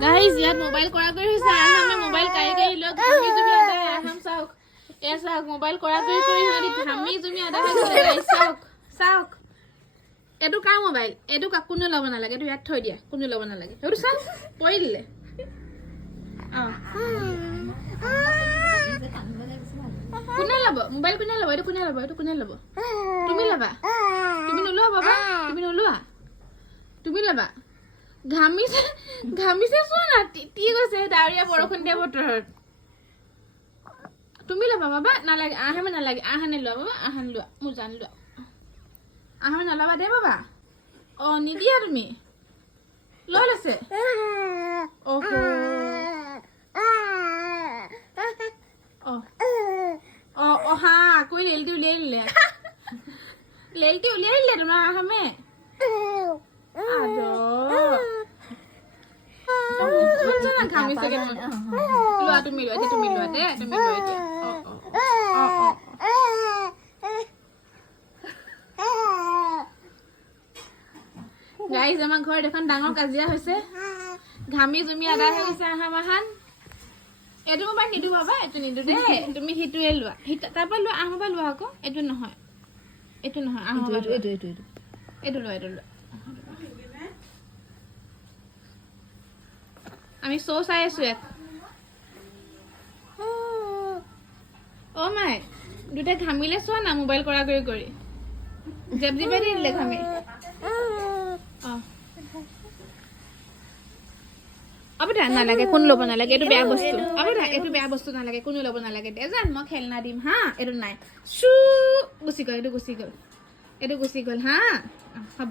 guys ইয়াত mobile কৰা কৰি হৈছে আহামে মোবাইল কাঢ়ি কাঢ়ি লৈ ঘামি জুমি আদা আহাম চাওক এ চাওক মোবাইল কৰা কৰি কৰি সিহঁতি ঘামি জুমি আদা হৈ গ'লে গাইজ চাওক চাওক এইটো কাৰ মোবাইল এইটো কোনো ল'ব নালাগে এইটো ইয়াত থৈ দিয়া কোনো ল'ব নালাগে সেইটো চাওক পৰি দিলে কোনে ল'ব মোবাইল কোনে ল'ব এইটো কোনে ল'ব এইটো কোনে ল'ব তুমি ল'বা তুমি নোলোৱা বাবা তুমি নোলোৱা তুমি ল'বা ঘামিছে ঘামিছে চোৱা না তি গৈছে ডাৱৰীয়া বৰষুণ দিয়া বতৰত তুমি ল'বা বাবা নালাগে আহামে নালাগে আহানে লোৱা বাবা আহান লোৱা মোৰ জান লোৱা আহামে নল'বা দে বাবা নিদিয়া তুমি লৈ লৈছে হা আকৌ লেলটি উলিয়াই দিলে লেলটি উলিয়াই দিলে তোমাৰ আহামে ঘামিছে লোৱা তুমি লোৱা তুমি লোৱা দে তুমি লোৱা এতিয়া গাইজ আমাৰ ঘৰত এখন ডাঙৰ কাজিয়া হৈছে ঘামি জুমি আদা হৈ গৈছে আহাম আহান এইটো মোবাইল নিদো বাবা এইটো নিদো দে তুমি সিটোৱে লোৱা তাৰপৰা লোৱা আহামৰ পৰা লোৱা আকৌ এইটো নহয় আহামৰ এইটো লোৱা আমি শ্ব' চাই আছো ইয়াত মাই দুটাই ঘামিলে চোৱা না মোবাইল কৰা কৰি কৰি জেপ জিপাই দি দিলে ঘামি অবিধা নালাগে কোনো ল'ব নালাগে এইটো বেয়া বস্তু অবিধা এইটো বেয়া বস্তু নালাগে কোনো ল'ব নালাগে দে জান মই খেলনা দিম হা এইটো নাই চু গুচি গ'ল এইটো গুচি গ'ল হা হ'ব